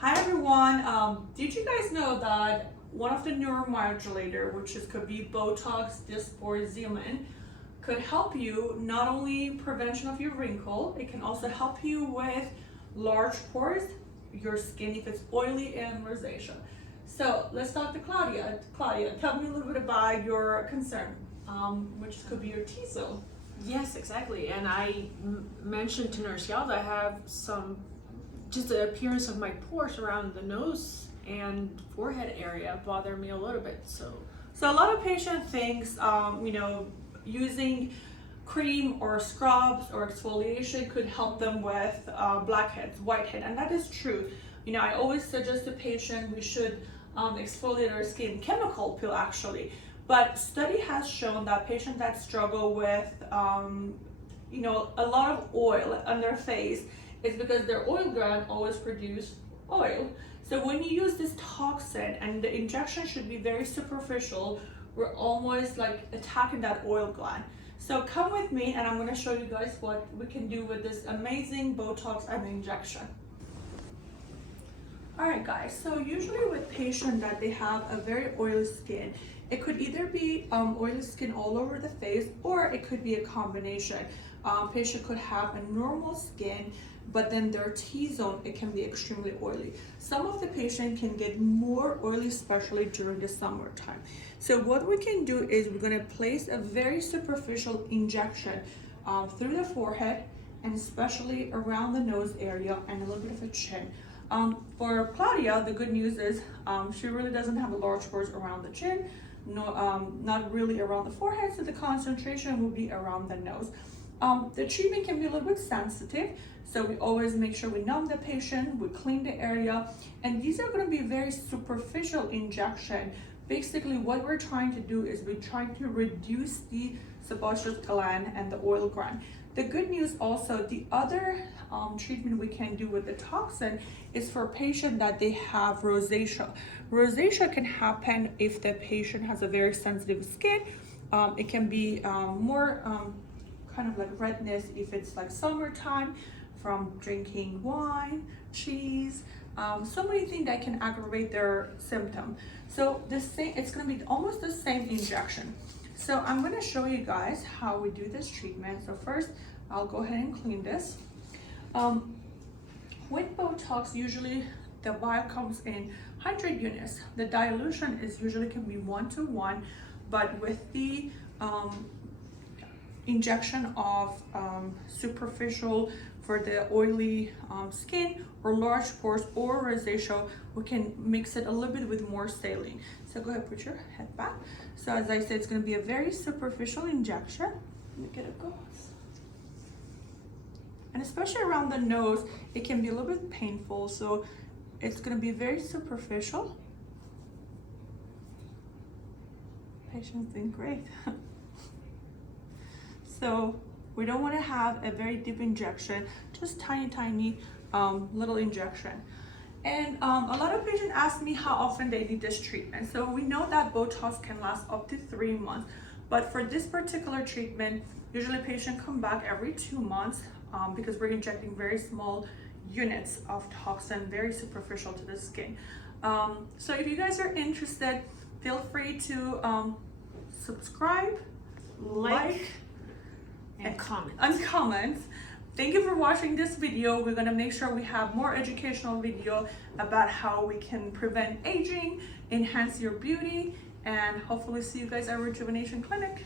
Hi everyone. Did you guys know that one of the neuromodulator, could be Botox, Dysport, Xeomin, could help you not only prevention of your wrinkle, it can also help you with large pores, your skin if it's oily, and rosacea. So let's talk to Claudia. Claudia, tell me a little bit about your concern, which could be your T-zone. Yes, exactly. And I mentioned to Nurse Yalda, I have just the appearance of my pores around the nose and forehead area bother me a little bit. So a lot of patients thinks, using cream or scrubs or exfoliation could help them with blackheads, whitehead, and that is true. I always suggest to patient we should exfoliate our skin, chemical peel actually. But study has shown that patients that struggle with, a lot of oil on their face, it's because their oil gland always produce oil. So when you use this toxin and the injection should be very superficial, we're almost like attacking that oil gland. So come with me and I'm going to show you guys what we can do with this amazing Botox and injection. Alright guys, so usually with patients that they have a very oily skin, it could either be oily skin all over the face, or it could be a combination. Patient could have a normal skin, but then their T-zone, it can be extremely oily. Some of the patient can get more oily, especially during the summertime. So what we can do is we're gonna place a very superficial injection through the forehead, and especially around the nose area and a little bit of a chin. For Claudia, the good news is she really doesn't have a large pores around the chin, not really around the forehead, so the concentration will be around the nose. The treatment can be a little bit sensitive, so we always make sure we numb the patient, we clean the area, and these are going to be very superficial injection. Basically, what we're trying to do is we're trying to reduce the sebaceous gland and the oil gland. The good news also, the other treatment we can do with the toxin is for patients that they have rosacea. Rosacea can happen if the patient has a very sensitive skin. It can be more kind of like redness if it's like summertime from drinking wine, cheese, so many things that can aggravate their symptom. So it's going to be almost the same injection. So I'm going to show you guys how we do this treatment. So first, I'll go ahead and clean this. With Botox, usually the vial comes in 100 units. The dilution is usually can be 1:1, but with the injection of superficial for the oily skin or large pores or rosacea, we can mix it a little bit with more saline. So go ahead, put your head back. So as I said, it's going to be a very superficial injection. Let me get it going. And especially around the nose, it can be a little bit painful, so it's going to be very superficial. Patient's doing great. So we don't want to have a very deep injection, just tiny little injection. And a lot of patients ask me how often they need this treatment. So we know that Botox can last up to 3 months, but for this particular treatment, usually patients come back every 2 months because we're injecting very small units of toxin, very superficial to the skin. So if you guys are interested, feel free to subscribe, like, and comment. Thank you for watching this video. We're gonna make sure we have more educational video about how we can prevent aging, enhance your beauty, and hopefully see you guys at Rejuvenation Clinic.